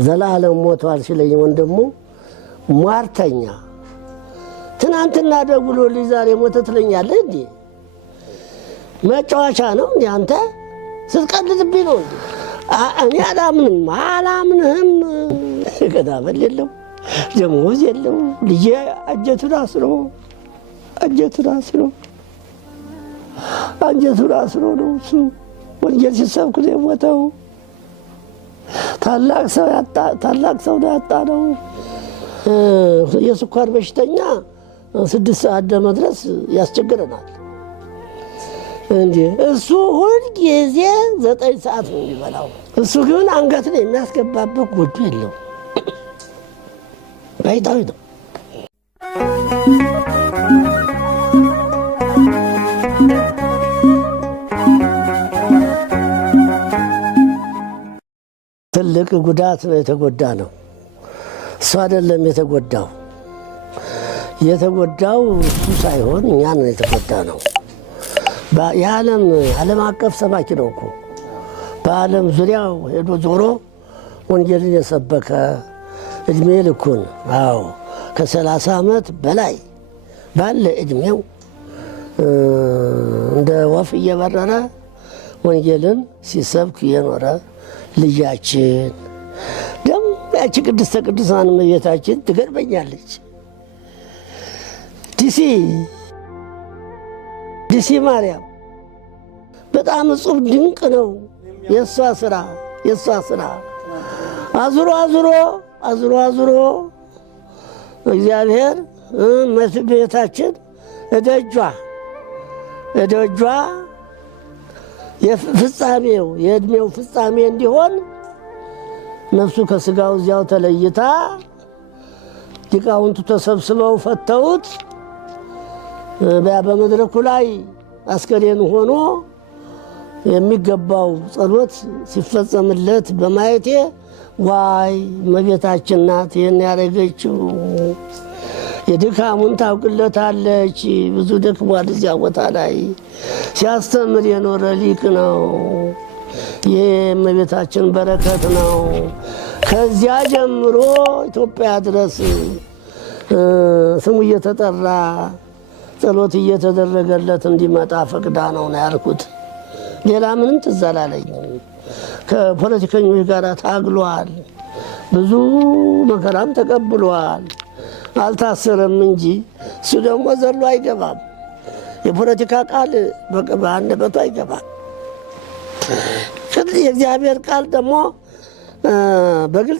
ዘላለም ሞቷል ሲለኝ ወንድሙ ሟርተኛ ትናንትና ደውሎልኝ ዛሬ ሞተ ትለኛለህ እንዴ? መጫወቻ ነው እንዴ አንተ? ስትቀልድብኝ ነው እንዴ? እኔ አላምንህም። ገዳበል የለው ደሞዝ የለው ልጄ አንጀቱን አስሮ ነው እሱ ወንጌል ሲሰብክ ነው የሞተው። ታላቅ ሰው ያጣ ነው። የስኳር በሽተኛ 6 ሰዓት ለመድረስ ያስቸግረናል እንዴ። እሱ ሁል ጊዜ 9 ሰዓት ነው የሚበላው። እሱ ግን አንገት ላይ የሚያስገባበት ጎጆ የለው። ባይታዊ ነው። ትልቅ ጉዳት ነው የተጎዳ ነው። እሱ አይደለም የተጎዳው እሱ ሳይሆን እኛ ነው የተጎዳ ነው። ዓለም አቀፍ ሰባኪ ነው እኮ በዓለም ዙሪያው ሄዶ ዞሮ ወንጌልን የሰበከ እድሜ ልኩን ከ30 ዓመት በላይ ባለ እድሜው እንደ ወፍ እየበረረ ወንጌልን ሲሰብክ የኖረ ልጃችን ደም ያቺ ቅድስተ ቅዱሳን እመቤታችን ትገርመኛለች። ዲሲ ማርያም በጣም እጹብ ድንቅ ነው የእሷ ስራ። አዙሮ እግዚአብሔር እመቤታችን እደጇ የእድሜው ፍጻሜ እንዲሆን ነፍሱ ከስጋው እዚያው ተለይታ ሊቃውንቱ ተሰብስበው ፈተውት በመድረኩ ላይ አስከሬን ሆኖ የሚገባው ጸሎት ሲፈጸምለት በማየቴ ዋይ እመቤታችን ናት ይህን ያደረገችው። የድካሙን ታውቅለታለች። ብዙ ደክሟል እዚያ ቦታ ላይ ሲያስተምር የኖረ ሊቅ ነው። ይህ እመቤታችን በረከት ነው። ከዚያ ጀምሮ ኢትዮጵያ ድረስ ስሙ እየተጠራ ጸሎት እየተደረገለት እንዲመጣ ፈቅዳ ነው ያልኩት። ሌላ ምንም ትዝ አላለኝም። ከፖለቲከኞች ጋር ታግሏል። ብዙ መከራም ተቀብሏል። አልታሰረም እንጂ እሱ ደግሞ ዘሎ አይገባም። የፖለቲካ ቃል በአንደበቱ አይገባም። የእግዚአብሔር ቃል ደግሞ በግልጽ